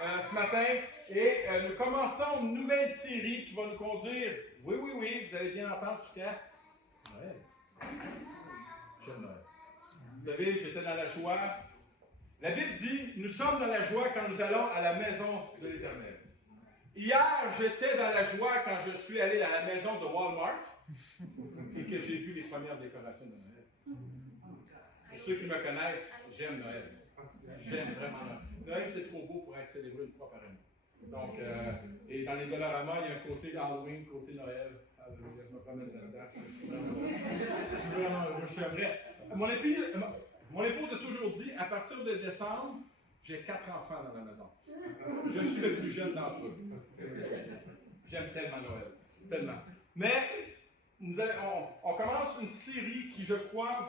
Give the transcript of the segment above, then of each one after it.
ce matin et nous commençons une nouvelle série qui va nous conduire, oui, vous allez bien entendre jusqu'à Noël. J'aime Noël. Vous savez, j'étais dans la joie. La Bible dit, nous sommes dans la joie quand nous allons à la maison de l'Éternel. Hier, j'étais dans la joie quand je suis allé à la maison de Walmart et que j'ai vu les premières décorations de Noël. Pour ceux qui me connaissent, j'aime Noël. J'aime vraiment Noël. Noël, c'est trop beau pour être célébré une fois par année. Donc, et dans les Dollarama, il y a un côté Halloween, côté Noël. Je me promène là-dedans. Je suis vraiment heureux. Je suis vrai. Mon épouse a toujours dit, à partir de décembre, j'ai 4 enfants dans la maison. Je suis le plus jeune d'entre eux. J'aime tellement Noël. Tellement. Mais on commence une série qui, je crois,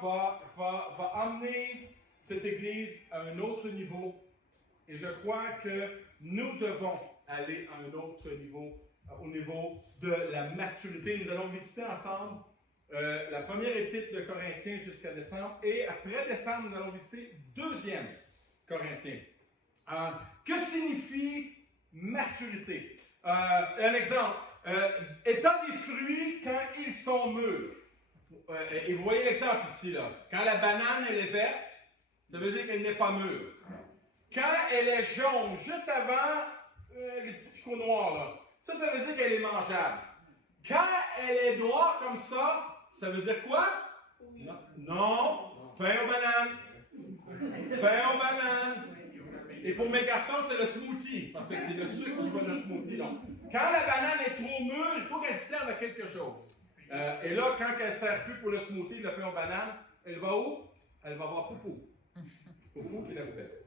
va amener cette Église à un autre niveau. Et je crois que nous devons aller à un autre niveau, au niveau de la maturité. Nous allons visiter ensemble la première épître de Corinthiens jusqu'à décembre. Et après décembre, nous allons visiter deuxième Corinthiens. Que signifie maturité? Un exemple. Étant des fruits quand ils sont mûrs. Et vous voyez l'exemple ici, là. Quand la banane, elle est verte, ça veut dire qu'elle n'est pas mûre. Quand elle est jaune, juste avant les petits picots noirs, là, ça veut dire qu'elle est mangeable. Quand elle est noire comme ça veut dire quoi? Non. Pain aux bananes. Pain aux bananes. Et pour mes garçons, c'est le smoothie, parce que c'est le sucre qui va dans le smoothie. Donc, quand la banane est trop mûre, il faut qu'elle serve à quelque chose. Et là, quand elle ne sert plus pour le smoothie, le pain aux bananes, elle va où? Elle va voir Poupou. Poupou qui l'a fait.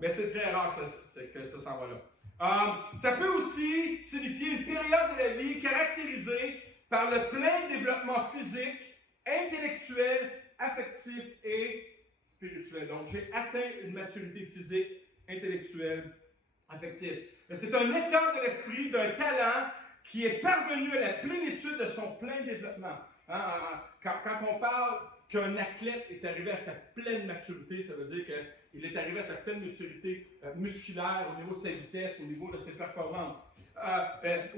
Mais c'est très rare que ça s'en va là. Ça peut aussi signifier une période de la vie caractérisée par le plein développement physique, intellectuel, affectif et spirituel. Donc, j'ai atteint une maturité physique, intellectuelle, affective. C'est un état de l'esprit, d'un talent qui est parvenu à la plénitude de son plein développement. Quand on parle qu'un athlète est arrivé à sa pleine maturité, ça veut dire qu'il est arrivé à sa pleine maturité musculaire au niveau de sa vitesse, au niveau de ses performances.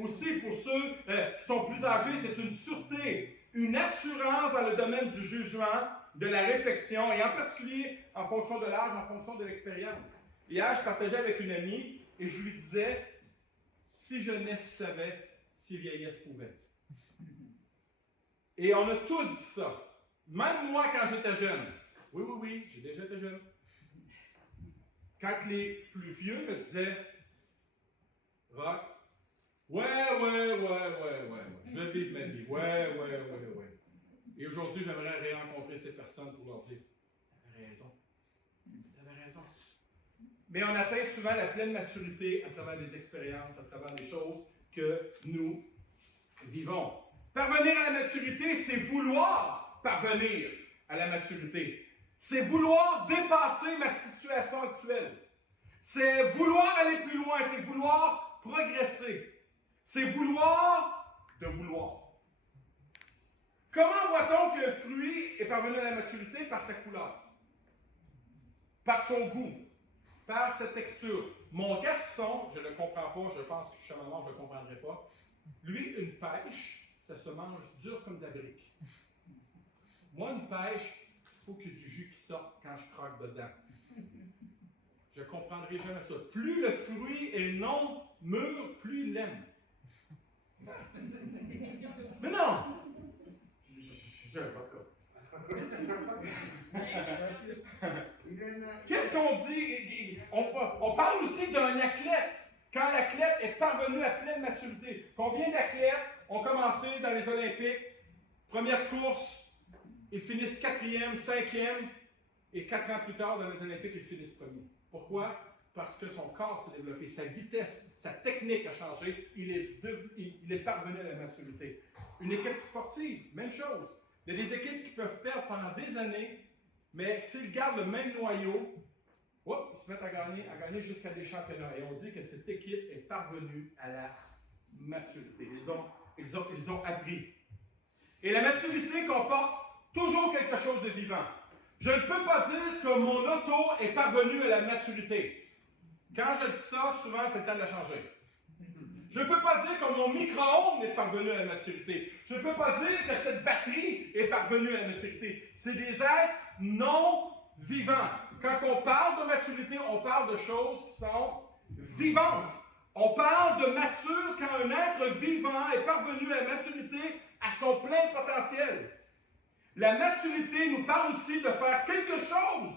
Aussi, pour ceux qui sont plus âgés, c'est une sûreté, une assurance dans le domaine du jugement, de la réflexion, et en particulier en fonction de l'âge, en fonction de l'expérience. Hier, je partageais avec une amie et je lui disais, si jeunesse savait, si vieillesse pouvait. Et on a tous dit ça. Même moi, quand j'étais jeune. Oui, j'ai déjà été jeune. Quand les plus vieux me disaient, Rock, ouais, je vais vivre ma vie. Ouais. Et aujourd'hui, j'aimerais rencontrer ces personnes pour leur dire, t'avais raison. Mais on atteint souvent la pleine maturité à travers les expériences, à travers les choses que nous vivons. Parvenir à la maturité, c'est vouloir parvenir à la maturité. C'est vouloir dépasser ma situation actuelle. C'est vouloir aller plus loin, c'est vouloir progresser. C'est vouloir de vouloir. Comment voit-on qu'un fruit est parvenu à la maturité? Par sa couleur, par son goût, par sa texture. Mon garçon, je ne le comprends pas, je pense que je suis maman, je ne le comprendrai pas. Lui, une pêche, ça se mange dur comme de la brique. Moi, une pêche, il faut qu'il y ait du jus qui sorte quand je croque dedans. Je ne comprendrai jamais ça. Plus le fruit est non mûr, plus il l'aime. Mais non! Je n'ai pas de cas. Qu'est-ce qu'on dit? On parle aussi d'un athlète. Quand l'athlète est parvenu à pleine maturité. Combien d'athlètes ont commencé dans les Olympiques? Première course, ils finissent 4e, 5e, et 4 ans plus tard, dans les Olympiques, ils finissent premier. Pourquoi? Parce que son corps s'est développé, sa vitesse, sa technique a changé, il est parvenu à la maturité. Une équipe sportive, même chose. Il y a des équipes qui peuvent perdre pendant des années, mais s'ils gardent le même noyau, ils se mettent à gagner jusqu'à des championnats. Et on dit que cette équipe est parvenue à la maturité. Ils ont appris. Et la maturité comporte toujours quelque chose de vivant. Je ne peux pas dire que mon auto est parvenu à la maturité. Quand je dis ça, souvent, c'est le temps de la changer. Je ne peux pas dire que mon micro-ondes est parvenu à la maturité. Je ne peux pas dire que cette batterie est parvenue à la maturité. C'est des êtres non vivants. Quand on parle de maturité, on parle de choses qui sont vivantes. On parle de mature quand un être vivant est parvenu à la maturité à son plein potentiel. La maturité nous parle aussi de faire quelque chose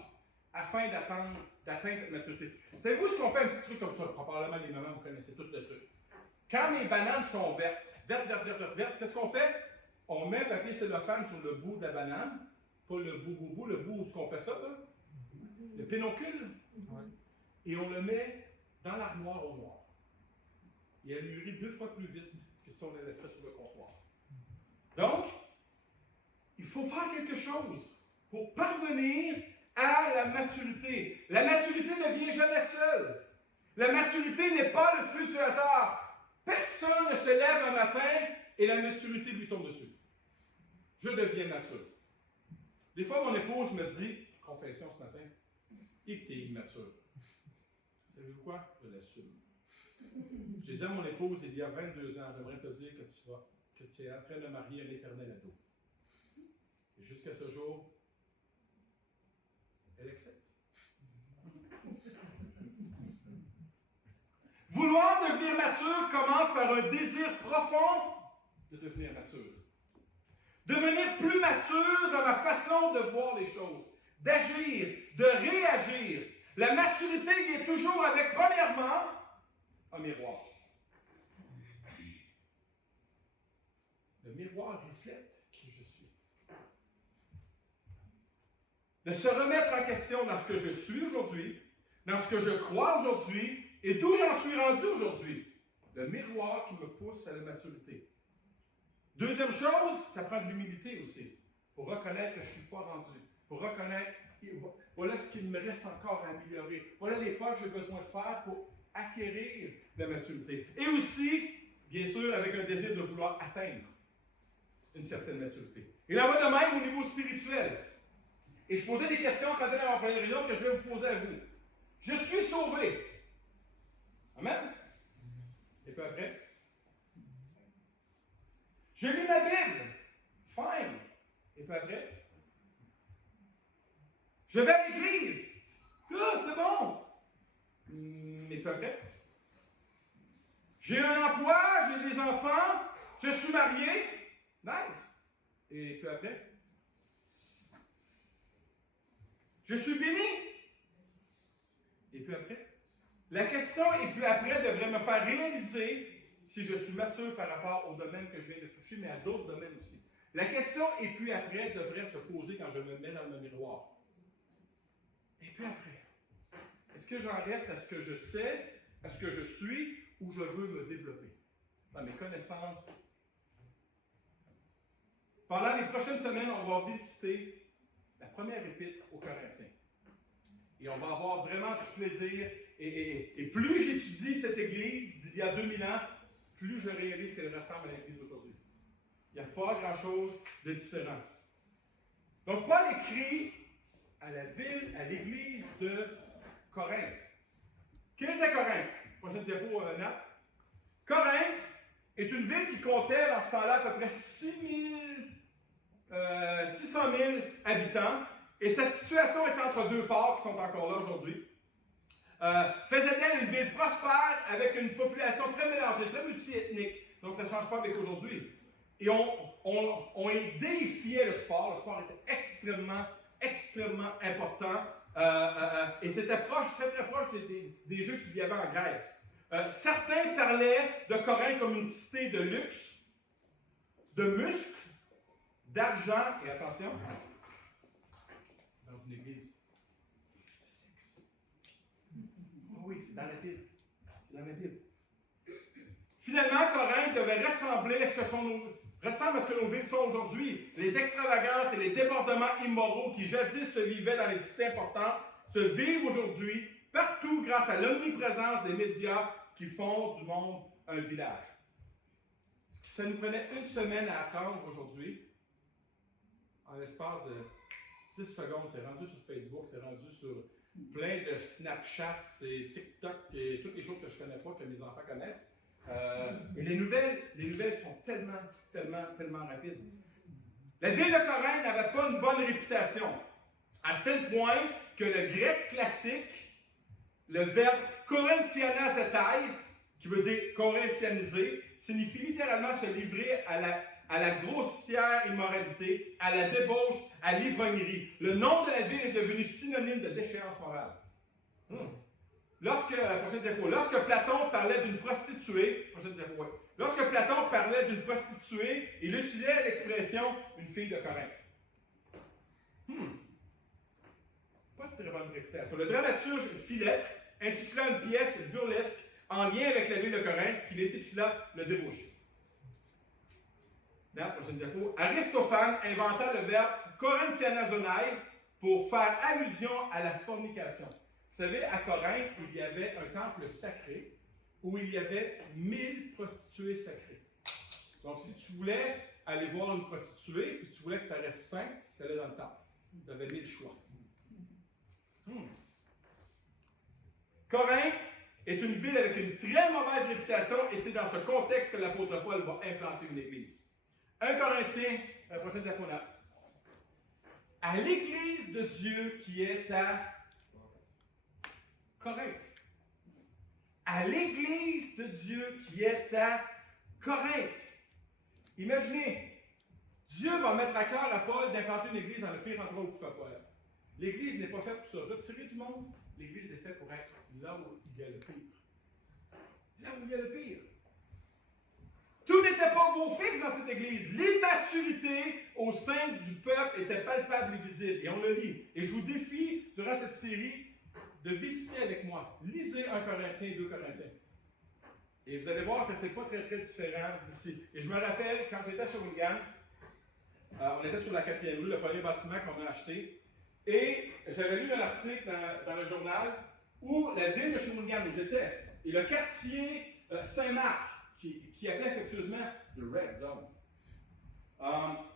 afin d'atteindre cette maturité. Savez-vous ce qu'on fait, un petit truc comme ça? Probablement les mamans, vous connaissez tout le truc. Quand mes bananes sont vertes, qu'est-ce qu'on fait? On met le papier cellophane sur le bout de la banane, pas le bout, le bout où est-ce qu'on fait ça, là? Le pédoncule. Ouais. Et on le met dans l'armoire au noir. Et elle mûrit 2 fois plus vite que si on la laisserait sur le comptoir. Donc, il faut faire quelque chose pour parvenir à la maturité. La maturité ne vient jamais seule. La maturité n'est pas le fruit du hasard. Personne ne se lève un matin et la maturité lui tombe dessus. Je deviens mature. Des fois, mon épouse me dit, confession ce matin, et que tu es immature. Savez-vous quoi? Je l'assume. Je disais à mon épouse, il y a 22 ans, j'aimerais te dire que tu es en train de marier un éternel ado. Et jusqu'à ce jour, elle accepte. Vouloir devenir mature commence par un désir profond de devenir mature. Devenir plus mature dans ma façon de voir les choses, d'agir, de réagir. La maturité vient toujours avec, premièrement, un miroir. Le miroir reflète qui je suis. De se remettre en question dans ce que je suis aujourd'hui, dans ce que je crois aujourd'hui, et d'où j'en suis rendu aujourd'hui. Le miroir qui me pousse à la maturité. Deuxième chose, ça prend de l'humilité aussi. Pour reconnaître que je ne suis pas rendu. Pour reconnaître, voilà ce qu'il me reste encore à améliorer. Voilà les pas que j'ai besoin de faire pour acquérir la maturité. Et aussi, bien sûr, avec un désir de vouloir atteindre une certaine maturité. Et là, va de même au niveau spirituel. Et je posais des questions ce matin dans ma première réunion que je vais vous poser à vous. Je suis sauvé. Amen? Et puis après? Je lis la Bible. Fine. Et puis après? Je vais à l'église. Good, c'est bon. Et puis après? J'ai un emploi, j'ai des enfants, je suis marié. Nice. Et puis après? Je suis béni. Et puis après? La question et puis après devrait me faire réaliser si je suis mature par rapport au domaine que je viens de toucher, mais à d'autres domaines aussi. La question et puis après devrait se poser quand je me mets dans le miroir. Et puis après? Est-ce que j'en reste à ce que je sais, à ce que je suis, ou je veux me développer dans mes connaissances? Pendant les prochaines semaines, on va visiter la première épître aux Corinthiens. Et on va avoir vraiment du plaisir. Et plus j'étudie cette Église d'il y a 2000 ans, plus je réalise qu'elle ressemble à l'Église d'aujourd'hui. Il n'y a pas grand-chose de différent. Donc, Paul écrit à la ville, à l'Église de Corinthe. Quelle était Corinthe? Prochaine diapo, Nat. Corinthe est une ville qui comptait dans ce temps-là à peu près 600 000 habitants. Et sa situation est entre deux ports qui sont encore là aujourd'hui. Faisait-elle une ville prospère avec une population très mélangée, très multiethnique. Donc ça ne change pas avec aujourd'hui. Et on déifiait le sport. Le sport était extrêmement important. Et c'était proche, très proche des jeux qu'il y avait en Grèce. Certains parlaient de Corinthe comme une cité de luxe, de muscles, d'argent, et attention, dans une église, le sexe. Oh oui, c'est dans la Bible. C'est dans la Bible. Finalement, Corinthe devait ressembler à ce que nos villes sont aujourd'hui. Les extravagances et les débordements immoraux qui jadis se vivaient dans les cités importantes se vivent aujourd'hui partout grâce à l'omniprésence des médias qui font du monde un village. Ça nous prenait une semaine à apprendre aujourd'hui. En l'espace de 10 secondes, c'est rendu sur Facebook, c'est rendu sur plein de Snapchat et TikTok et toutes les choses que je ne connais pas, que mes enfants connaissent. Et les nouvelles sont tellement rapides. La ville de Corinthe n'avait pas une bonne réputation, à tel point que le grec classique, le verbe korinthianazetai, qui veut dire corinthianiser, signifie littéralement se livrer à la grossière immoralité, à la débauche, à l'ivrognerie. Le nom de la ville est devenu synonyme de déchéance morale. Lorsque Platon parlait d'une prostituée, il utilisait l'expression une fille de Corinthe. Pas de très bonne réputation. Le dramaturge Philette intitula une pièce burlesque en lien avec la ville de Corinthe qu'il intitula Le débauché. Là, prochaine diapo. Aristophane inventa le verbe korinthianazonai pour faire allusion à la fornication. Vous savez, à Corinthe, il y avait un temple sacré où il y avait 1000 prostituées sacrées. Donc, si tu voulais aller voir une prostituée et tu voulais que ça reste sain, tu allais dans le temple. Tu avais 1000 choix. Corinthe est une ville avec une très mauvaise réputation et c'est dans ce contexte que l'apôtre Paul va implanter une église. 1 Corinthiens, la prochaine diapositive. À l'église de Dieu qui est à Corinthe. À l'église de Dieu qui est à Corinthe. Imaginez, Dieu va mettre à cœur à Paul d'implanter une église dans le pire endroit où il pouvait pas être. L'église n'est pas faite pour se retirer du monde, l'église est faite pour être là où il y a le pire. Là où il y a le pire. Tout n'était pas beau fixe dans cette église. L'immaturité au sein du peuple était palpable et visible. Et on le lit. Et je vous défie, durant cette série, de visiter avec moi. Lisez 1 Corinthiens et 2 Corinthiens. Et vous allez voir que ce n'est pas très différent d'ici. Et je me rappelle, quand j'étais à Shawinigan, on était sur la 4e rue, le premier bâtiment qu'on a acheté. Et j'avais lu un article dans le journal où la ville de Shawinigan, où j'étais, et le quartier Saint-Marc, qui appelait affectueusement le Red Zone.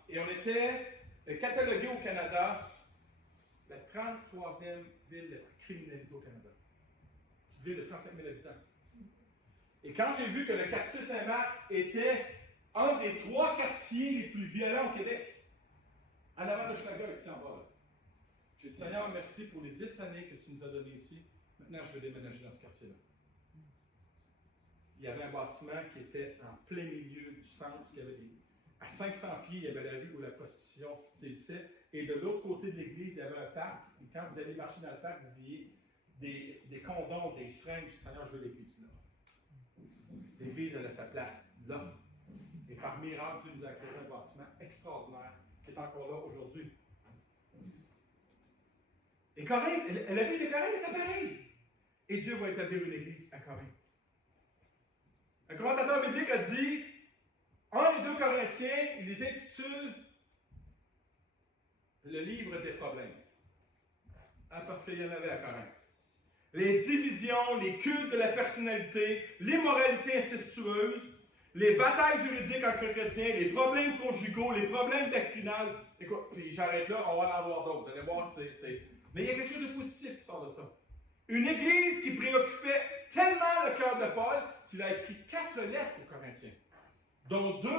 Et on était catalogué au Canada la 33e ville la plus criminalisée au Canada. Une ville de 35 000 habitants. Et quand j'ai vu que le quartier Saint-Marc était un des 3 quartiers les plus violents au Québec, en avant de Schlager, ici en bas, là, j'ai dit, Seigneur, merci pour les 10 années que tu nous as données ici. Maintenant, je vais déménager dans ce quartier-là. Il y avait un bâtiment qui était en plein milieu du centre. À 500 pieds, il y avait la rue où la prostitution sévissait. Et de l'autre côté de l'église, il y avait un parc. Et quand vous allez marcher dans le parc, vous voyez des condoms, des seringues. Je dis, Seigneur, je veux l'église là. L'église, elle a sa place là. Et par miracle, Dieu nous a créé un bâtiment extraordinaire qui est encore là aujourd'hui. Et Corinthe, la ville de Corinthe était pareille. Et Dieu va établir une église à Corinthe. Un commentateur biblique a dit, 1 et 2 Corinthiens, il les intitule le livre des problèmes. Parce qu'il y en avait à Corinthe. Les divisions, les cultes de la personnalité, l'immoralité incestueuse, les batailles juridiques entre chrétiens, les problèmes conjugaux, les problèmes doctrinales. Écoute, puis j'arrête là, on va en avoir d'autres. Vous allez voir, Mais il y a quelque chose de positif qui sort de ça. Une église qui préoccupait tellement le cœur de Paul qu'il a écrit 4 lettres aux Corinthiens, dont 2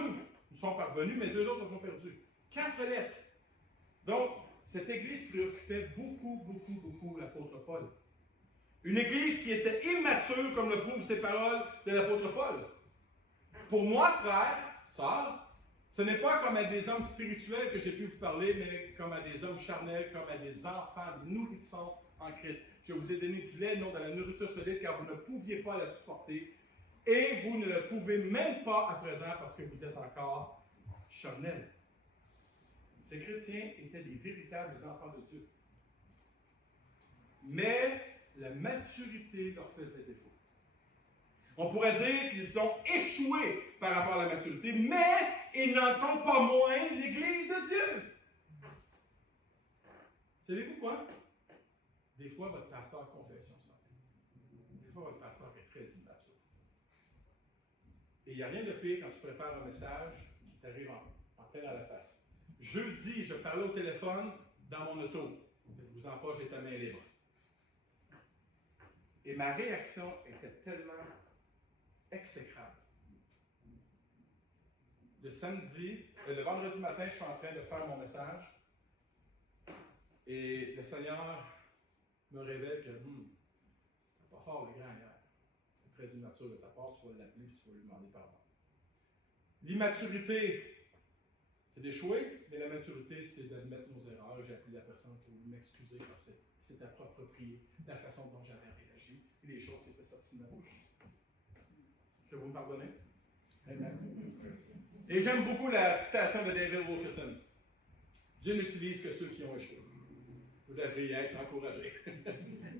nous sont parvenus, mais 2 autres se sont perdus. 4 lettres. Donc, cette église préoccupait beaucoup l'apôtre Paul. Une église qui était immature, comme le prouvent ces paroles de l'apôtre Paul. Pour moi, frère, sœur, ce n'est pas comme à des hommes spirituels que j'ai pu vous parler, mais comme à des hommes charnels, comme à des enfants, des nourrissons en Christ. Je vous ai donné du lait, non de la nourriture solide, car vous ne pouviez pas la supporter. Et vous ne le pouvez même pas à présent parce que vous êtes encore charnels. Ces chrétiens étaient des véritables enfants de Dieu. Mais la maturité leur faisait défaut. On pourrait dire qu'ils ont échoué par rapport à la maturité, mais ils n'en sont pas moins l'Église de Dieu. Savez-vous quoi? Des fois, votre pasteur confession ça. Des fois, votre pasteur est très immature. Et il n'y a rien de pire quand tu prépares un message qui t'arrive en plein dans la face. Jeudi, je parlais au téléphone dans mon auto. Faites-vous en pas, j'ai ta main libre. Et ma réaction était tellement exécrable. Le vendredi matin, je suis en train de faire mon message. Et le Seigneur me révèle que c'était pas fort le grand hier. C'est très immature de ta part, tu vas l'appeler et tu vas lui demander pardon. L'immaturité, c'est d'échouer, mais la maturité, c'est d'admettre nos erreurs. J'ai appelé la personne pour m'excuser parce que c'est approprié la façon dont j'avais réagi et les choses qui étaient sorties de ma bouche. Est-ce que vous me pardonnez? Amen. Et j'aime beaucoup la citation de David Wilkerson. Dieu n'utilise que ceux qui ont échoué. Vous devriez être encouragés.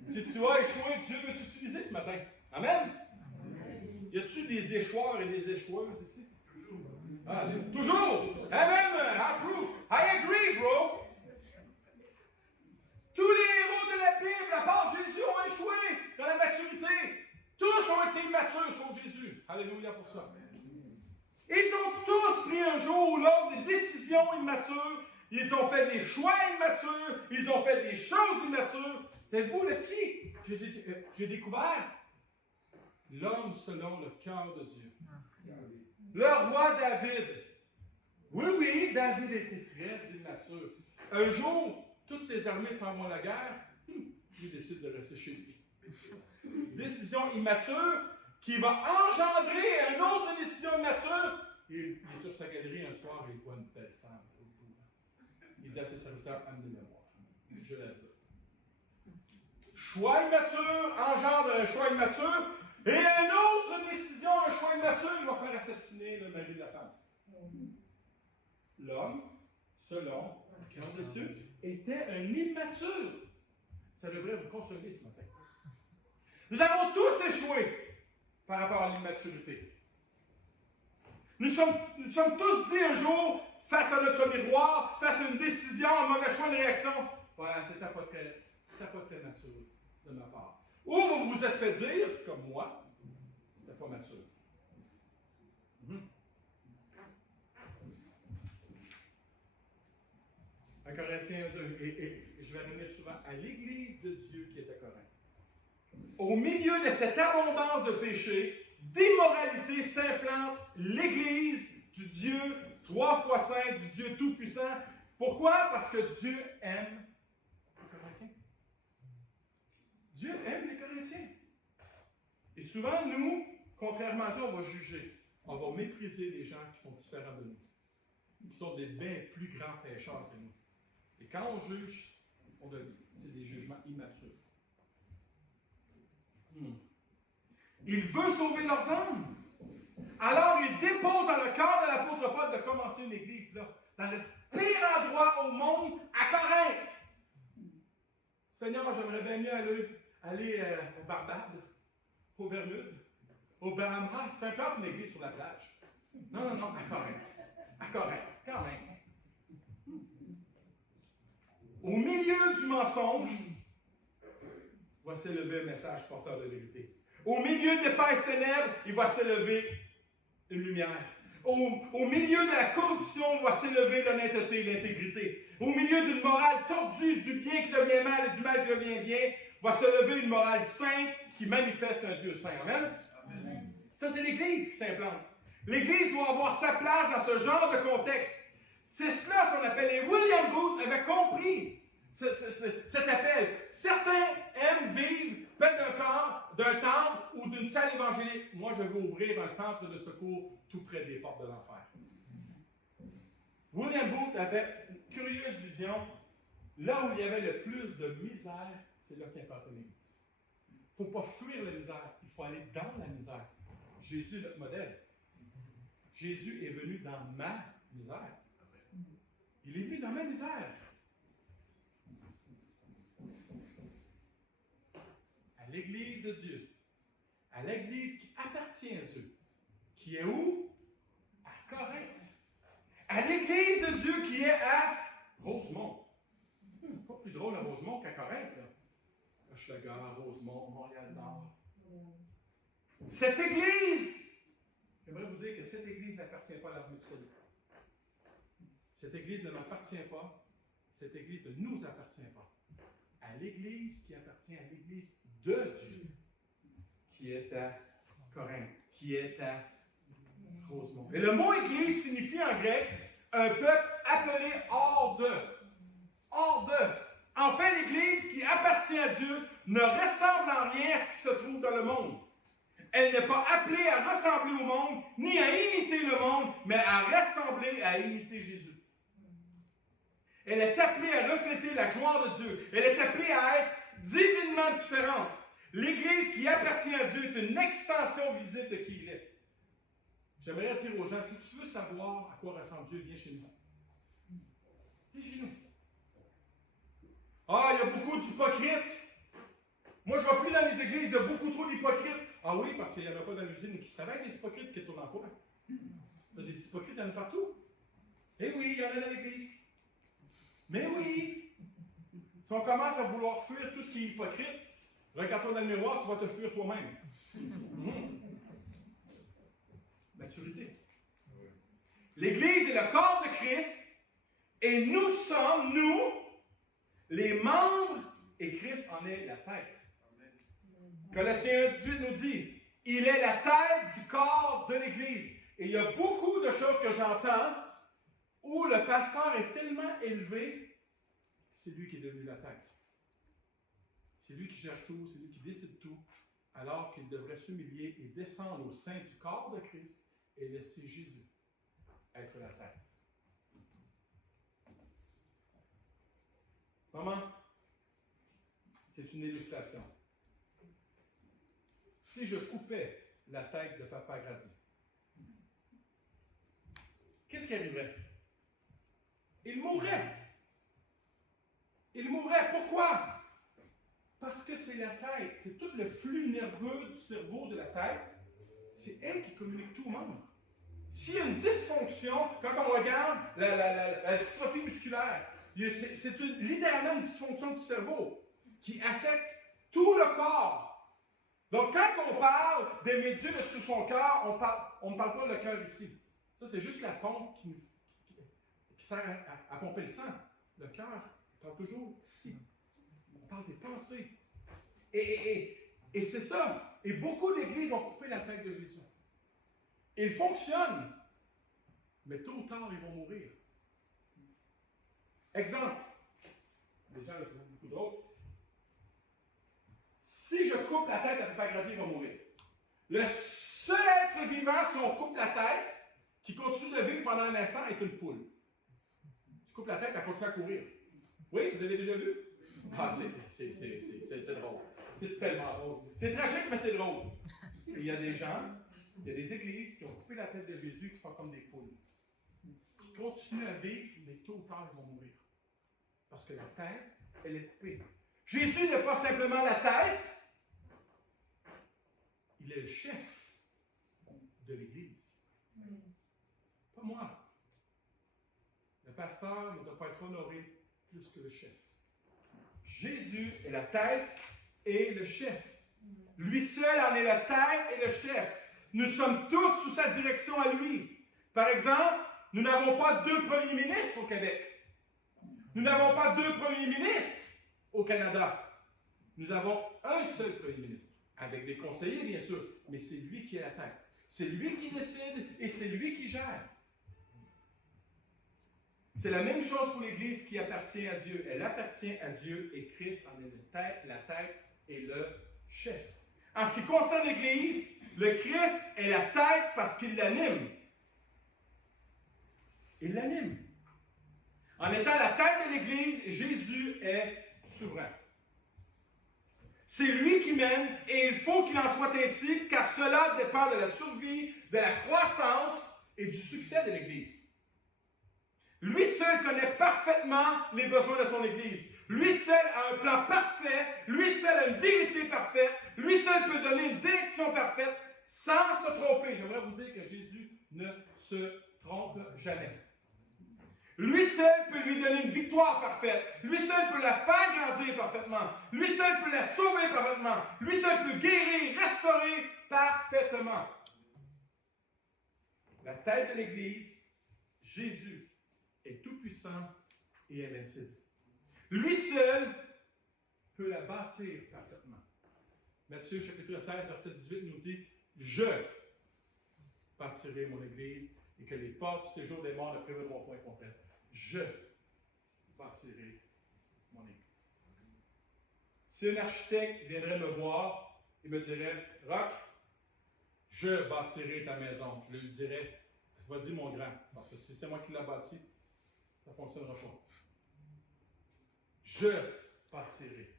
Si tu as échoué, Dieu veut t'utiliser ce matin. Amen? Y a-t-il des échoueurs et des échoueuses ici? Ah, toujours! Amen! I agree, bro! Tous les héros de la Bible, à part Jésus, ont échoué dans la maturité. Tous ont été immatures sauf Jésus. Alléluia pour ça. Ils ont tous pris un jour ou l'autre des décisions immatures. Ils ont fait des choix immatures. Ils ont fait des choses immatures. C'est vous le qui? J'ai découvert l'homme selon le cœur de Dieu. Le roi David. Oui, David était très immature. Un jour, toutes ses armées s'en vont à la guerre. Il décide de rester chez lui. Décision immature qui va engendrer une autre décision immature. Il est sur sa galerie un soir et il voit une belle femme. Il dit à ses serviteurs, amenez-le-moi. Je la veux. Choix immature engendre un choix immature. Et une autre décision, un choix immature, il va faire assassiner le mari de la femme. L'homme, selon le cœur de Dieu, était un immature. Ça devrait vous consoler ce matin. Nous avons tous échoué par rapport à l'immaturité. Nous sommes tous dit un jour, face à notre miroir, face à une décision, un mauvais choix, une réaction, voilà, c'était pas très mature de ma part. Ou vous vous êtes fait dire, comme moi, c'était pas mature. Un Corinthiens 2, et je vais revenir souvent à l'Église de Dieu qui est à Corinthe. Au milieu de cette abondance de péché, d'immoralité s'implante l'Église du Dieu 3 fois saint, du Dieu tout-puissant. Pourquoi? Parce que Dieu aime les Corinthiens. Dieu aime les Corinthiens. Et souvent, nous, contrairement à Dieu, on va juger. On va mépriser les gens qui sont différents de nous, qui sont des bien plus grands pécheurs que nous. Et quand on juge, c'est des jugements immatures. Il veut sauver leurs âmes. Alors, il dépose dans le cœur de l'apôtre Paul de commencer une église là, dans le pire endroit au monde, à Corinthe. Seigneur, j'aimerais bien mieux aller aux Barbades, aux Bermudes, aux Bahamas. S'implante une église sur la plage. Non, à Corinthe. À Corinthe, quand même. Au milieu du mensonge, va s'élever un message porteur de vérité. Au milieu d'épaisses ténèbres, il va s'élever une lumière. Au milieu de la corruption, va s'élever l'honnêteté et l'intégrité. Au milieu d'une morale tordue, du bien qui devient mal et du mal qui devient bien, va se lever une morale sainte qui manifeste un Dieu saint. Amen? Amen. Ça, c'est l'Église qui s'implante. L'Église doit avoir sa place dans ce genre de contexte. C'est cela qu'on appelle, et William Booth avait compris cet appel. Certains aiment vivre près d'un temple ou d'une salle évangélique. Moi, je veux ouvrir un centre de secours tout près des portes de l'enfer. William Booth avait une curieuse vision. Là où il y avait le plus de misère, c'est là qu'il y a une église. Il ne faut pas fuir la misère, il faut aller dans la misère. Jésus est notre modèle. Jésus est venu dans ma misère. Il est venu dans ma misère. À l'Église de Dieu, à l'Église qui appartient à Dieu, qui est où? À Corinthe. À l'Église de Dieu qui est à Rosemont. C'est pas plus drôle à Rosemont qu'à Corinthe. Hochelaga, Rosemont, Montréal-Nord. Cette Église, j'aimerais vous dire que cette Église n'appartient pas à l'armée du salut. Cette Église ne m'appartient pas. Cette Église ne nous appartient pas. À l'Église qui appartient à l'Église de Dieu. qui est à Corinthe, qui est à Rosemont. Et le mot Église signifie en grec un peuple appelé hors de. Hors de. En fait, l'Église qui appartient à Dieu ne ressemble en rien à ce qui se trouve dans le monde. Elle n'est pas appelée à ressembler au monde, ni à imiter le monde, mais à ressembler, à imiter Jésus. Elle est appelée à refléter la gloire de Dieu. Elle est appelée à être divinement différente. L'Église qui appartient à Dieu est une extension visible de qui il est. J'aimerais dire aux gens, si tu veux savoir à quoi ressemble Dieu, viens chez nous. Viens chez nous. Ah, il y a beaucoup d'hypocrites. Moi, je ne vais plus dans les églises, il y a beaucoup trop d'hypocrites. Ah oui, parce qu'il n'y en a pas dans l'usine où tu travailles, des hypocrites qui tournent en quoi? Il y a des hypocrites, il y en a partout. Eh oui, il y en a dans l'église. Mais oui! Si on commence à vouloir fuir tout ce qui est hypocrite, regarde-toi dans le miroir, tu vas te fuir toi-même. Maturité. L'Église est le corps de Christ et nous sommes, nous, les membres et Christ en est la tête. Colossiens 1,18 nous dit, il est la tête du corps de l'Église. Et il y a beaucoup de choses que j'entends où le pasteur est tellement élevé, c'est lui qui est devenu la tête. C'est lui qui gère tout, c'est lui qui décide tout, alors qu'il devrait s'humilier et descendre au sein du corps de Christ et laisser Jésus être la tête. Maman, c'est une illustration. Si je coupais la tête de Papa Grady, qu'est-ce qui arriverait? Il mourrait. Il mourrait. Pourquoi? Parce que c'est la tête. C'est tout le flux nerveux du cerveau de la tête. C'est elle qui communique tout aux membres. S'il y a une dysfonction, quand on regarde la dystrophie musculaire, c'est littéralement une dysfonction du cerveau qui affecte tout le corps. Donc, quand on parle d'aimer Dieu de tout son cœur, on ne parle pas le cœur ici. Ça, c'est juste la pompe qui sert à pomper le sang. Le cœur, on parle toujours d'ici. On parle des pensées. Et c'est ça. Et beaucoup d'églises ont coupé la tête de Jésus. Ils fonctionnent, mais tôt ou tard, ils vont mourir. Exemple. Les gens le trouvent beaucoup d'autres. Si je coupe la tête à Papa Grady, il va mourir. Le seul être vivant, si on coupe la tête, qui continue de vivre pendant un instant, est une poule. Tu coupes la tête, elle continue à courir. Oui, vous avez déjà vu? Ah, c'est drôle. C'est tellement drôle. C'est tragique, mais c'est drôle. Et il y a des gens, il y a des églises qui ont coupé la tête de Jésus qui sont comme des poules. Qui continuent à vivre, mais tôt ou tard, ils vont mourir. Parce que la tête, elle est coupée. Jésus n'est pas simplement la tête, il est le chef de l'Église. Pas moi. Le pasteur ne doit pas être honoré plus que le chef. Jésus est la tête et le chef. Lui seul en est la tête et le chef. Nous sommes tous sous sa direction à lui. Par exemple, nous n'avons pas 2 premiers ministres au Québec. Nous n'avons pas 2 premiers ministres au Canada. Nous avons un seul premier ministre, avec des conseillers bien sûr, mais c'est lui qui est la tête. C'est lui qui décide et c'est lui qui gère. C'est la même chose pour l'Église qui appartient à Dieu. Elle appartient à Dieu et Christ en est la tête et le chef. En ce qui concerne l'Église, le Christ est la tête parce qu'il l'anime. Il l'anime. En étant la tête de l'Église, Jésus est souverain. C'est lui qui mène et il faut qu'il en soit ainsi car cela dépend de la survie, de la croissance et du succès de l'Église. Lui seul connaît parfaitement les besoins de son Église. Lui seul a un plan parfait. Lui seul a une vérité parfaite. Lui seul peut donner une direction parfaite sans se tromper. J'aimerais vous dire que Jésus ne se trompe jamais. Lui seul peut lui donner une victoire parfaite. Lui seul peut la faire grandir parfaitement. Lui seul peut la sauver parfaitement. Lui seul peut guérir, restaurer parfaitement. La tête de l'Église, Jésus, est tout-puissant et invincible. Lui seul peut la bâtir parfaitement. Matthieu chapitre 16, verset 18 nous dit « Je bâtirai mon Église et que les portes du séjour des morts ne prévaudront point contre elle. Je bâtirai mon Église. » Si un architecte viendrait me voir et me dirait « Roch, je bâtirai ta maison », je lui dirais « Vas-y mon grand, parce que si c'est moi qui l'ai bâti, ça ne fonctionnera pas. Je bâtirai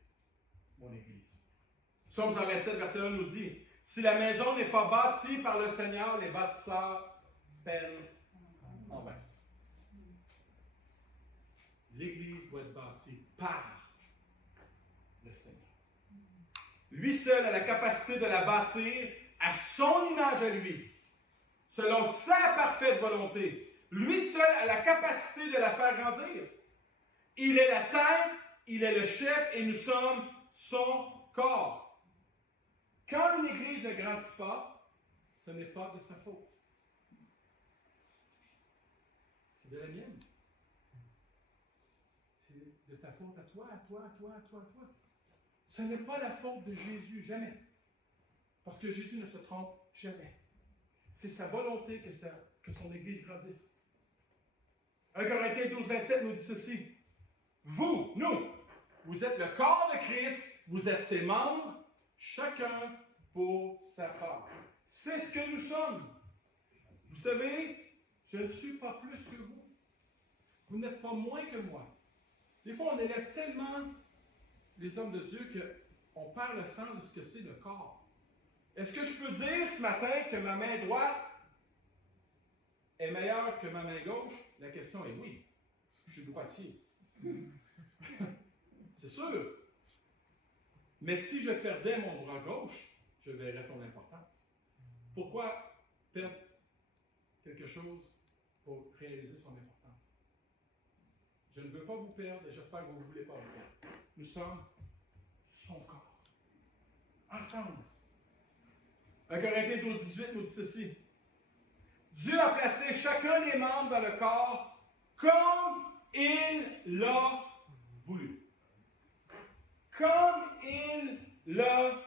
mon Église. » Psaume 127, verset 1 nous dit « Si la maison n'est pas bâtie par le Seigneur, les bâtisseurs peinent en vain. » L'Église doit être bâtie par le Seigneur. Lui seul a la capacité de la bâtir à son image à lui, selon sa parfaite volonté. Lui seul a la capacité de la faire grandir. Il est la tête, il est le chef et nous sommes son corps. Quand une Église ne grandit pas, ce n'est pas de sa faute. C'est de la mienne. C'est de ta faute à toi, à toi, à toi, à toi, à toi. Ce n'est pas la faute de Jésus, jamais. Parce que Jésus ne se trompe jamais. C'est sa volonté que son Église grandisse. 1 Corinthiens 12, 27 nous dit ceci. Nous, vous êtes le corps de Christ, vous êtes ses membres, chacun pour sa part. C'est ce que nous sommes. Vous savez, je ne suis pas plus que vous. Vous n'êtes pas moins que moi. Des fois, on élève tellement les hommes de Dieu qu'on perd le sens de ce que c'est le corps. Est-ce que je peux dire ce matin que ma main droite est meilleure que ma main gauche? La question est oui. Je suis droitier. C'est sûr. Mais si je perdais mon bras gauche, je verrais son importance. Pourquoi perdre quelque chose pour réaliser son importance? Je ne veux pas vous perdre et j'espère que vous ne voulez pas me perdre. Nous sommes son corps. Ensemble. 1 Corinthiens 12, 18 nous dit ceci. Dieu a placé chacun des membres dans le corps comme il l'a voulu. Comme il l'a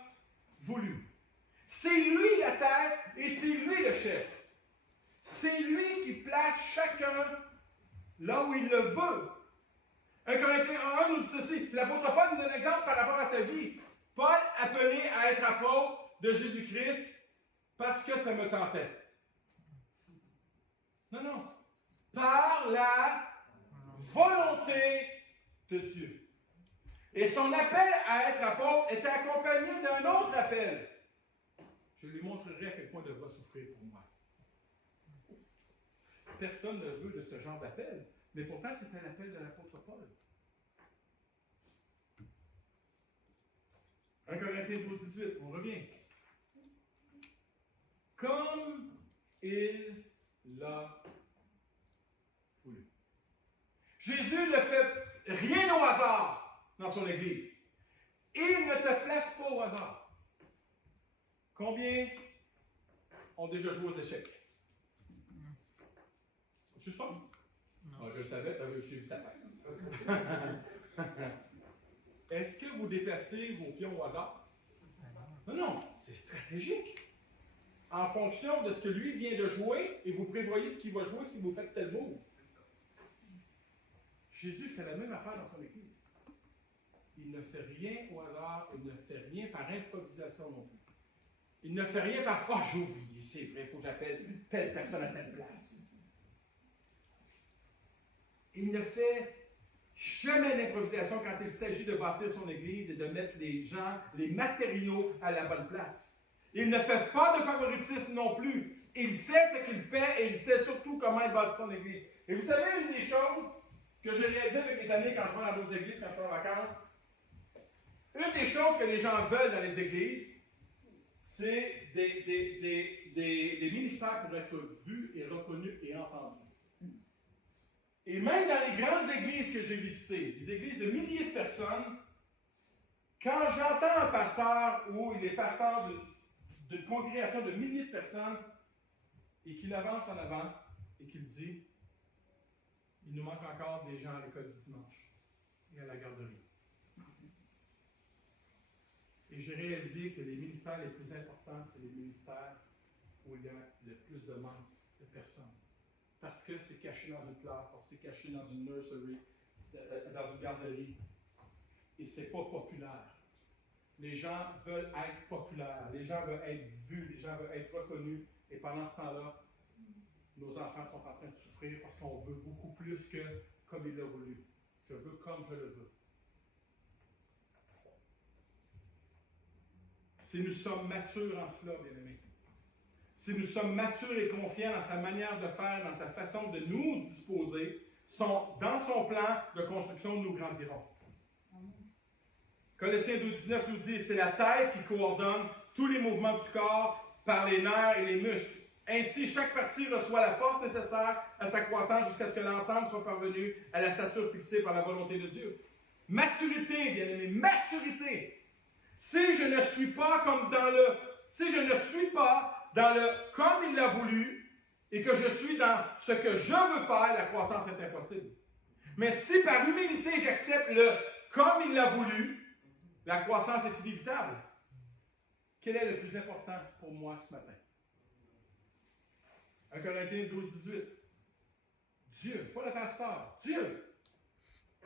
voulu. C'est lui la tête et c'est lui le chef. C'est lui qui place chacun là où il le veut. 1 Corinthiens 1 nous dit ceci. C'est l'apôtre Paul nous donne un exemple par rapport à sa vie. Paul appelé à être apôtre de Jésus-Christ parce que ça me tentait. Non. Par la volonté de Dieu. Et son appel à être apôtre était accompagné d'un autre appel. Je lui montrerai à quel point il devra souffrir pour moi. Personne ne veut de ce genre d'appel, mais pourtant c'est un appel de l'apôtre Paul. 1 Corinthiens 12, 18, on revient. Comme il l'a voulu. Jésus ne fait rien au hasard dans son Église. Il ne te place pas au hasard. Combien ont déjà joué aux échecs? Je sais. Ah, je le savais, j'ai vu ta tête. Est-ce que vous déplacez vos pions au hasard? Non, c'est stratégique. En fonction de ce que lui vient de jouer, et vous prévoyez ce qu'il va jouer si vous faites tel move. Jésus fait la même affaire dans son Église. Il ne fait rien au hasard, il ne fait rien par improvisation non plus. Il ne fait rien par « Ah, j'ai oublié, c'est vrai, il faut que j'appelle telle personne à telle place. » Il ne fait jamais d'improvisation quand il s'agit de bâtir son Église et de mettre les gens, les matériaux à la bonne place. Il ne fait pas de favoritisme non plus. Il sait ce qu'il fait et il sait surtout comment il bâtit son Église. Et vous savez, une des choses que j'ai réalisées avec mes amis quand je vais dans d'autres églises, quand je suis en vacances, une des choses que les gens veulent dans les églises, c'est des ministères pour être vus et reconnus et entendus. Et même dans les grandes églises que j'ai visitées, des églises de milliers de personnes, quand j'entends un pasteur ou il est pasteur d'une congrégation de milliers de personnes et qu'il avance en avant et qu'il dit « Il nous manque encore des gens à l'école du dimanche et à la garderie. » Et j'ai réalisé que les ministères les plus importants, c'est les ministères où il y a le plus de manque de personnes. Parce que c'est caché dans une classe, parce que c'est caché dans une nursery, dans une garderie. Et c'est pas populaire. Les gens veulent être populaires, les gens veulent être vus, les gens veulent être reconnus. Et pendant ce temps-là, nos enfants sont en train de souffrir parce qu'on veut beaucoup plus que comme il l'a voulu. Je veux comme je le veux. Si nous sommes matures en cela, bien-aimés, si nous sommes matures et confiants dans sa manière de faire, dans sa façon de nous disposer, dans son plan de construction, nous grandirons. Colossiens 2,19 nous dit, c'est la tête qui coordonne tous les mouvements du corps par les nerfs et les muscles. Ainsi, chaque partie reçoit la force nécessaire à sa croissance jusqu'à ce que l'ensemble soit parvenu à la stature fixée par la volonté de Dieu. Maturité, bien-aimé, maturité. Si je ne suis pas comme dans le comme il l'a voulu et que je suis dans ce que je veux faire, la croissance est impossible. Mais si par humilité j'accepte le comme il l'a voulu, la croissance est inévitable. Quel est le plus important pour moi ce matin? 1 Corinthiens 12, 18. Dieu, pas le pasteur, Dieu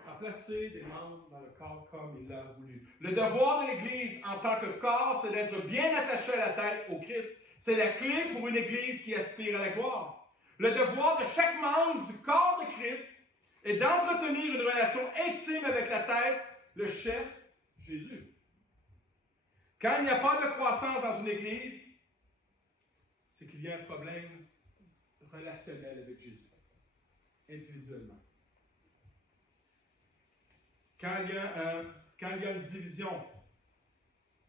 a placé des membres dans le corps comme il l'a voulu. Le devoir de l'Église en tant que corps, c'est d'être bien attaché à la tête au Christ. C'est la clé pour une Église qui aspire à la gloire. Le devoir de chaque membre du corps de Christ est d'entretenir une relation intime avec la tête, le chef, Jésus. Quand il n'y a pas de croissance dans une Église, c'est qu'il y a un problème relationnel avec Jésus, individuellement. Quand il y a une division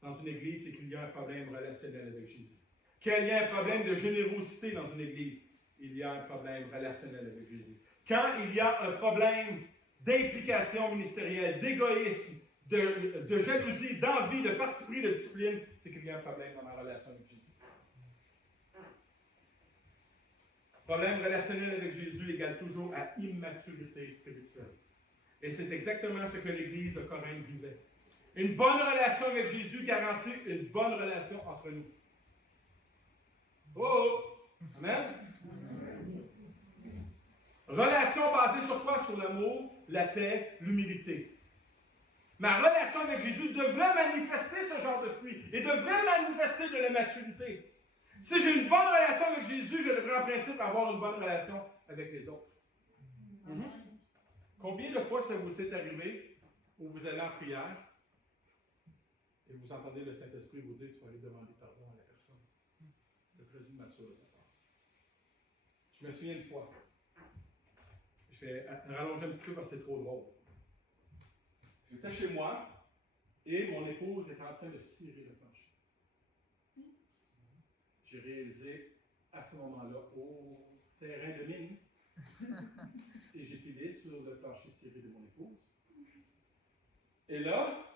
dans une Église, c'est qu'il y a un problème relationnel avec Jésus. Quand il y a un problème de générosité dans une Église, il y a un problème relationnel avec Jésus. Quand il y a un problème d'implication ministérielle, d'égoïsme, de jalousie, d'envie, de parti pris, de discipline, c'est qu'il y a un problème dans ma relation avec Jésus. Problème relationnel avec Jésus égale toujours à immaturité spirituelle. Et c'est exactement ce que l'Église de Corinthe vivait. Une bonne relation avec Jésus garantit une bonne relation entre nous. Oh! Amen? Relation basée sur quoi? Sur l'amour, la paix, l'humilité. Ma relation avec Jésus devrait manifester ce genre de fruits et devrait manifester de la maturité. Si j'ai une bonne relation avec Jésus, je devrais en principe avoir une bonne relation avec les autres. Mm-hmm. Combien de fois ça vous est arrivé où vous allez en prière et vous entendez le Saint-Esprit vous dire que tu vas aller demander pardon à la personne? C'est très immature de ta part. Je me souviens une fois. Je vais rallonger un petit peu parce que c'est trop drôle. J'étais chez moi et mon épouse était en train de cirer le plancher. J'ai réalisé à ce moment-là, au terrain de mine, et j'ai pilé sur le plancher ciré de mon épouse. Et là,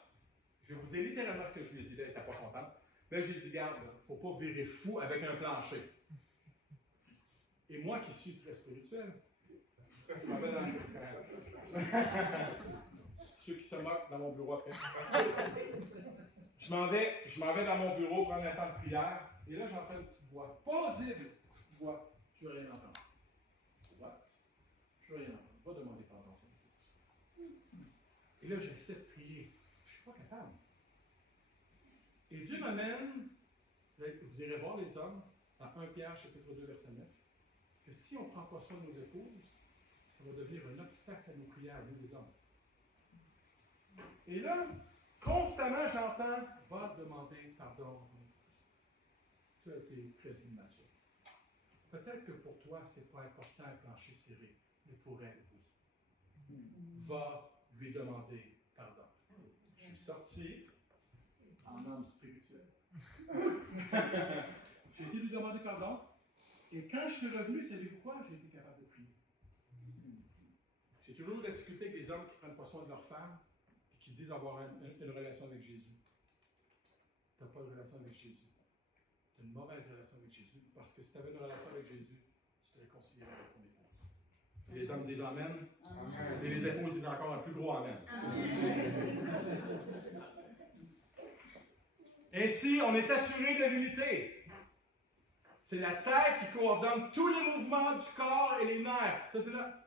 je vais vous dire littéralement ce que je lui ai dit, là, elle n'était pas contente. Mais j'ai dit, garde, il ne faut pas virer fou avec un plancher. Et moi qui suis très spirituel, je m'en vais dans ceux qui se moquent dans mon bureau après. Je m'en vais dans mon bureau prendre un temps de prière, et là j'entends une petite voix, pas audible, une petite voix, je ne veux rien entendre. What? Je ne veux rien entendre. Va demander pardon à ton épouse. Et là j'essaie de prier, je ne suis pas capable. Et Dieu m'amène, vous irez voir les hommes, dans 1 Pierre chapitre 2 verset 9, que si on ne prend pas soin de nos épouses, ça va devenir un obstacle à nos prières, nous les hommes. Et là, constamment, j'entends « Va demander pardon à ton épouse. » Tu as été très immature. Peut-être que pour toi, ce n'est pas important un plancher ciré, mais pour elle, oui. Va lui demander pardon. Je suis sorti en homme spirituel. J'ai été lui demander pardon. Et quand je suis revenu, savez-vous quoi? J'ai été capable de prier. J'ai toujours eu la difficulté avec les hommes qui ne prennent pas soin de leur femme et qui disent avoir une relation avec Jésus. Tu n'as pas de relation avec Jésus. Tu as une mauvaise relation avec Jésus. Parce que si tu avais une relation avec Jésus, tu te réconcilierais avec ton épouse. Et les hommes disent Amen. Amen. Et les épouses disent encore un plus gros Amen. Amen. Ainsi, on est assuré de l'unité. C'est la tête qui coordonne tous les mouvements du corps et les nerfs. Ça, c'est là.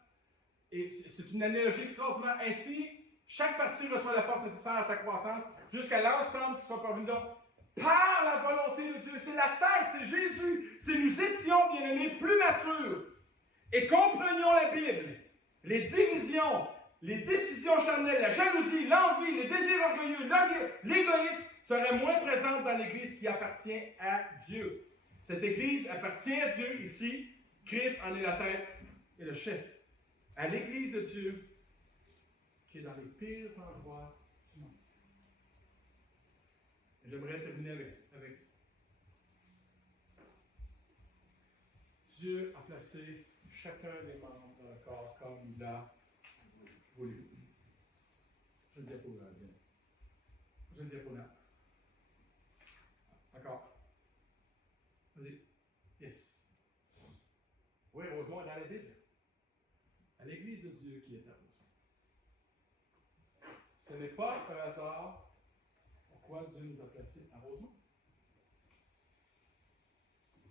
Et c'est une analogie extraordinaire. Ainsi, chaque partie reçoit la force nécessaire à sa croissance jusqu'à l'ensemble qui soit parvenu là par la volonté de Dieu. C'est la tête, c'est Jésus. C'est nous étions, bien-aimés, plus matures et comprenions la Bible. Les divisions, les décisions charnelles, la jalousie, l'envie, les désirs orgueilleux, l'égoïsme seraient moins présentes dans l'Église qui appartient à Dieu. Cette Église appartient à Dieu ici. Christ en est la tête et le chef. À l'Église de Dieu qui est dans les pires endroits du monde. Et j'aimerais terminer avec ça. Dieu a placé chacun des membres dans le corps comme il l'a voulu. Je ne dis pas là. Je ne dis pas là. D'accord. Vas-y. Yes. Oui, Rosemont est dans la Bible. À l'Église de Dieu qui est à Rosemont. Ce n'est pas un hasard pourquoi Dieu nous a placés à Rosemont.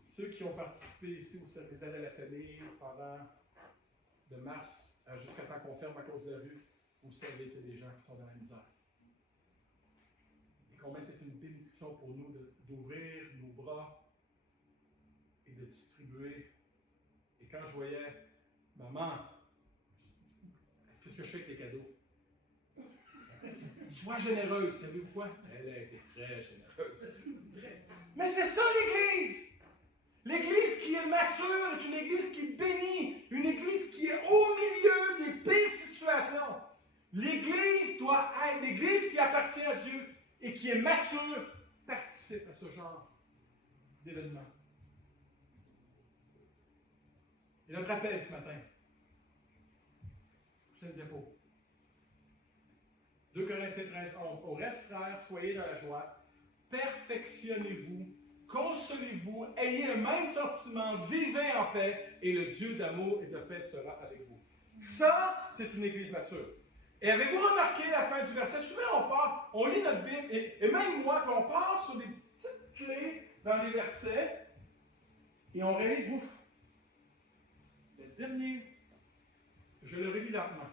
Ceux qui ont participé ici au service d'aide à la famille pendant de mars jusqu'à temps qu'on ferme à cause de la rue, vous savez qu'il y a des gens qui sont dans la misère. Et combien c'est une bénédiction pour nous d'ouvrir nos bras et de distribuer. Et quand je voyais maman, qu'est-ce que je fais avec les cadeaux? Sois généreuse, savez-vous quoi? Elle a été très généreuse. Mais c'est ça l'Église! L'Église qui est mature est une Église qui bénit, une Église qui est au milieu des pires situations. L'Église doit être l'Église qui appartient à Dieu et qui est mature, participe à ce genre d'événements. Et notre appel ce matin, prochaine diapo. 2 Corinthiens 13, 11. Au reste, frères, soyez dans la joie, perfectionnez-vous, consolez-vous, ayez un même sentiment, vivez en paix, et le Dieu d'amour et de paix sera avec vous. Ça, c'est une Église mature. Et avez-vous remarqué la fin du verset? Souvent, on lit notre Bible, et même moi, puis on passe sur des petites clés dans les versets, et on réalise, ouf, le dernier, je le relis lentement.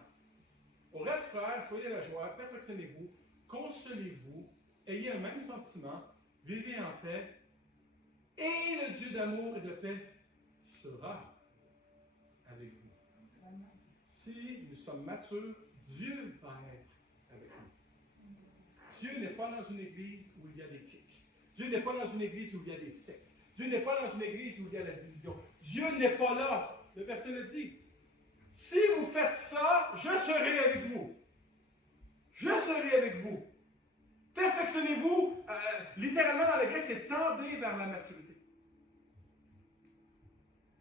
Au reste, frères, soyez la joie, perfectionnez-vous, consolez-vous, ayez un même sentiment, vivez en paix, et le Dieu d'amour et de paix sera avec vous. Si nous sommes matures, Dieu va être avec nous. Dieu n'est pas dans une église où il y a des clics. Dieu n'est pas dans une église où il y a des sectes. Dieu n'est pas dans une église où il y a la division. Dieu n'est pas là. Le verset le dit. Si vous faites ça, je serai avec vous. Je serai avec vous. Perfectionnez-vous. Littéralement, dans le grec, c'est tendez vers la maturité.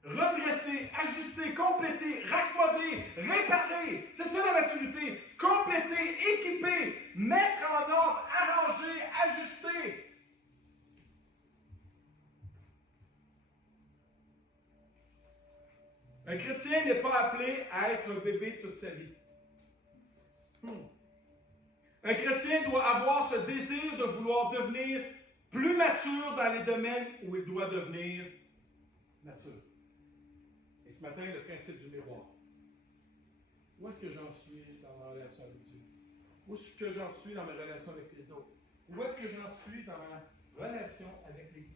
Redresser, ajuster, compléter, raccommoder, réparer. C'est ça la maturité. Compléter, équiper, mettre en ordre, arranger, ajuster. Un chrétien n'est pas appelé à être un bébé toute sa vie. Un chrétien doit avoir ce désir de vouloir devenir plus mature dans les domaines où il doit devenir mature. Et ce matin, le principe du miroir. Où est-ce que j'en suis dans ma relation avec Dieu? Où est-ce que j'en suis dans ma relation avec les autres? Où est-ce que j'en suis dans ma relation avec l'Église?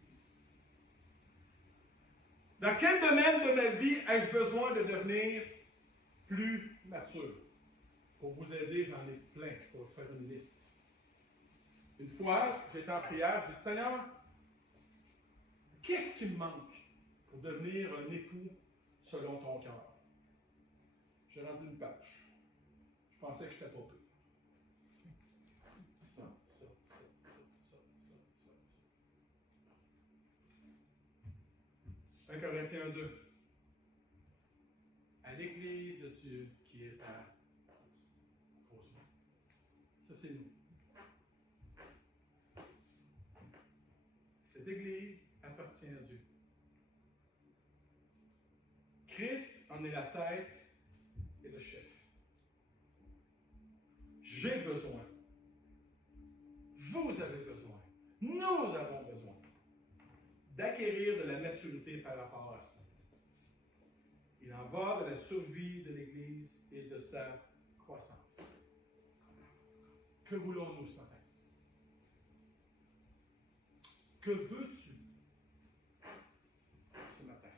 Dans quel domaine de ma vie ai-je besoin de devenir plus mature? Pour vous aider, j'en ai plein. Je peux vous faire une liste. Une fois, j'étais en prière, j'ai dit, Seigneur, qu'est-ce qui me manque pour devenir un époux selon ton cœur? J'ai rempli une page. Je pensais que je n'étais pas peu. Ça. 1 Corinthiens 2. À l'Église de Dieu qui est à Rosemont. Ça, c'est nous. Cette Église appartient à Dieu. Christ en est la tête et le chef. J'ai besoin. Vous avez besoin Nous avons besoin d'acquérir de la maturité par rapport à ça. Il en va de la survie de l'Église et de sa croissance. Que voulons-nous ce matin? Que veux-tu ce matin?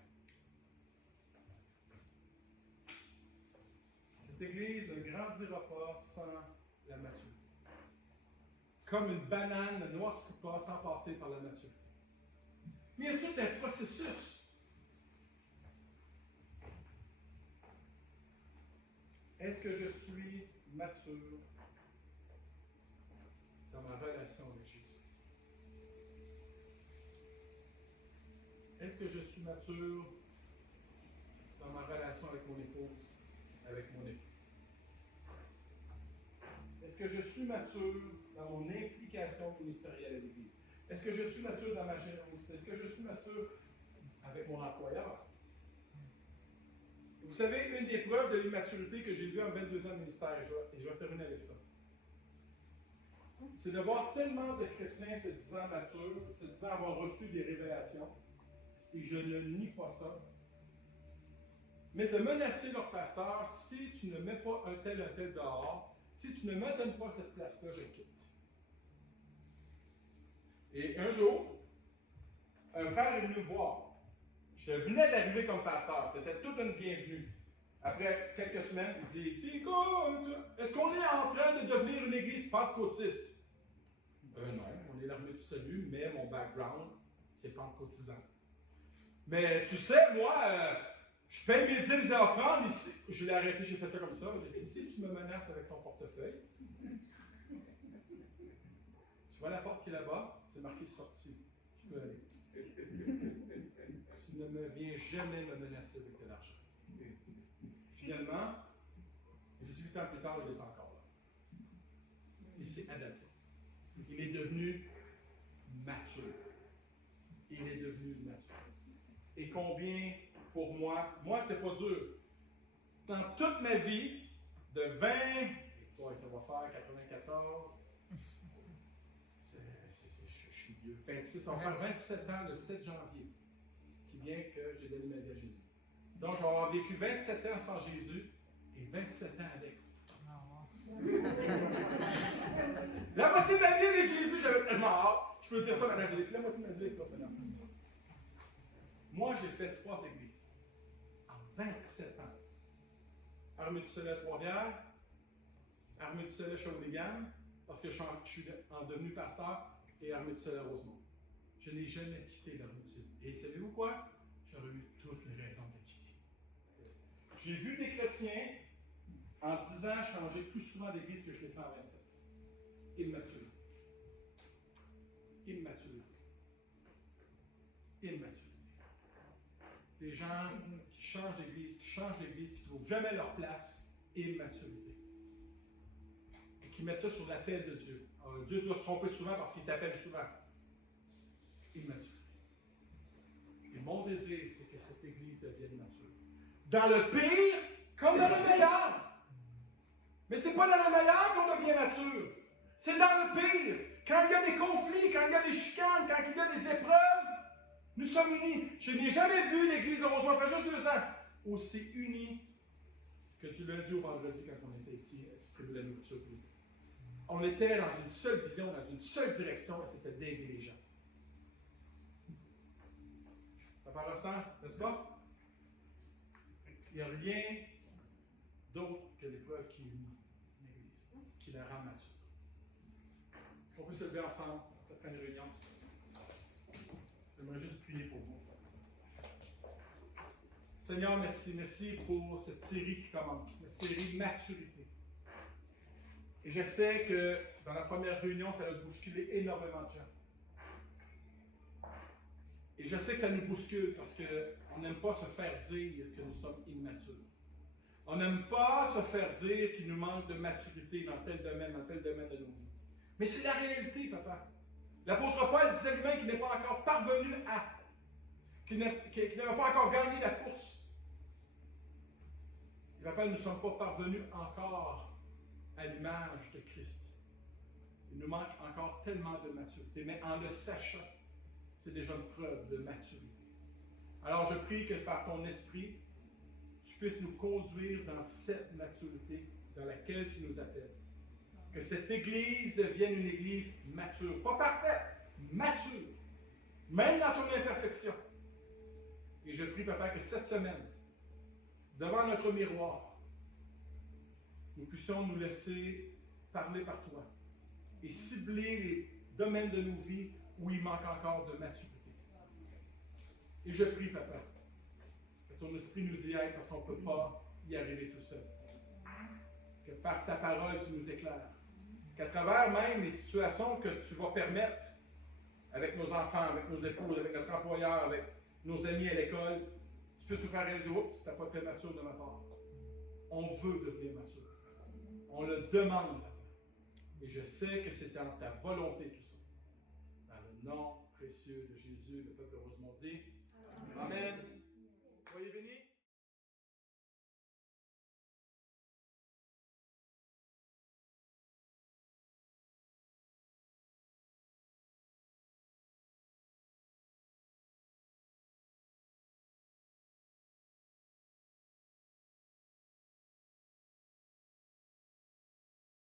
Cette Église ne grandira pas sans la maturité. Comme une banane ne noircit pas sans passer par la maturité. Mais il y a tout un processus. Est-ce que je suis mature dans ma relation avec Jésus? Est-ce que je suis mature dans ma relation avec mon épouse, avec mon époux? Est-ce que je suis mature dans mon implication ministérielle à l'Église? Est-ce que je suis mature dans ma générosité? Est-ce que je suis mature avec mon employeur? Vous savez, une des preuves de l'immaturité que j'ai vues en 22 ans de ministère, et je vais terminer avec ça, c'est de voir tellement de chrétiens se disant matures, se disant avoir reçu des révélations, et je ne nie pas ça, mais de menacer leur pasteur, si tu ne mets pas un tel dehors, si tu ne me donnes pas cette place-là, je quitte. Et un jour, un frère est venu me voir. Je venais d'arriver comme pasteur, c'était toute une bienvenue. Après quelques semaines, il dit, écoute, est-ce qu'on est en train de devenir une église pentecôtiste? Non, on est l'armée du salut, mais mon background, c'est pentecôtisant. Mais tu sais, moi, je paye mes dîmes et offrandes ici. Je l'ai arrêté, j'ai fait ça comme ça. J'ai dit, si tu me menaces avec ton portefeuille, tu vois la porte qui est là-bas, c'est marqué sortie. Tu peux aller. Tu ne me viens jamais me menacer avec de l'argent. Finalement, 18 ans plus tard, il est encore là. Il s'est adapté. Il est devenu mature. Il est devenu mature. Et combien, pour moi, c'est pas dur. Dans toute ma vie, de 20, ça va faire 94, je suis vieux, 26, on va faire 27 ans le 7 janvier, qui vient que j'ai donné ma vie à Jésus. Donc, je vais avoir vécu 27 ans sans Jésus et 27 ans avec. La moitié de ma vie avec Jésus, j'avais tellement hâte. Je peux dire ça, Mme Angélique. La moitié de ma vie avec toi, Seigneur. Moi, j'ai fait 3 églises en 27 ans. Armée du Soleil à Trois-Rivières, Armée du Soleil à Shawinigan, parce que je suis devenu pasteur, et Armée du Soleil à Rosemont. Je n'ai jamais quitté l'Armée du Soleil. Et savez-vous quoi? J'aurais eu toutes les raisons de la quitter. J'ai vu des chrétiens, en 10 ans, changer plus souvent d'église que je l'ai fait en 27. Immaturité. Immaturité. Immaturité. Des gens qui changent d'église, qui ne trouvent jamais leur place, immaturité. Et qui mettent ça sur l'appel de Dieu. Alors, Dieu doit se tromper souvent parce qu'il t'appelle souvent. Immaturité. Et mon désir, c'est que cette église devienne mature. Dans le pire, comme dans le meilleur. Mais ce n'est pas dans le meilleur qu'on devient mature. C'est dans le pire. Quand il y a des conflits, quand il y a des chicanes, quand il y a des épreuves, nous sommes unis. Je n'ai jamais vu l'Église de Rosemont, ça fait juste 2 ans, aussi unis que du lundi au vendredi quand on était ici à distribuer la nourriture pour les églises. On était dans une seule vision, dans une seule direction, et c'était d'aider les gens. Papa Rostand, n'est-ce pas? Il n'y a rien d'autre que l'épreuve qui unit l'Église, qui la rend mature. Est-ce qu'on peut se lever ensemble dans cette fin de réunion? J'aimerais juste prier pour vous. Seigneur, merci. Merci pour cette série qui commence, cette série Maturité. Et je sais que dans la première réunion, ça a bousculé énormément de gens. Et je sais que ça nous bouscule parce qu'on n'aime pas se faire dire que nous sommes immatures. On n'aime pas se faire dire qu'il nous manque de maturité dans tel domaine de nos vies. Mais c'est la réalité, papa. L'apôtre Paul disait lui-même qu'il n'est pas encore parvenu à, qu'il n'a pas encore gagné la course. Et papa, nous ne sommes pas parvenus encore à l'image de Christ. Il nous manque encore tellement de maturité, mais en le sachant, c'est déjà une preuve de maturité. Alors je prie que par ton esprit, tu puisses nous conduire dans cette maturité dans laquelle tu nous appelles. Que cette Église devienne une Église mature. Pas parfaite, mature. Même dans son imperfection. Et je prie, Papa, que cette semaine, devant notre miroir, nous puissions nous laisser parler par toi et cibler les domaines de nos vies où il manque encore de maturité. Et je prie, Papa, que ton esprit nous y aide parce qu'on ne peut pas y arriver tout seul. Que par ta parole, tu nous éclaires. Qu'à travers même les situations que tu vas permettre avec nos enfants, avec nos épouses, avec notre employeur, avec nos amis à l'école, tu peux nous faire réaliser, oups, c'était pas très mature de ma part. On veut devenir mature. On le demande. Et je sais que c'est dans ta volonté tout ça. Dans le nom précieux de Jésus, le peuple de Rosemont dit. Amen. Soyez bénis.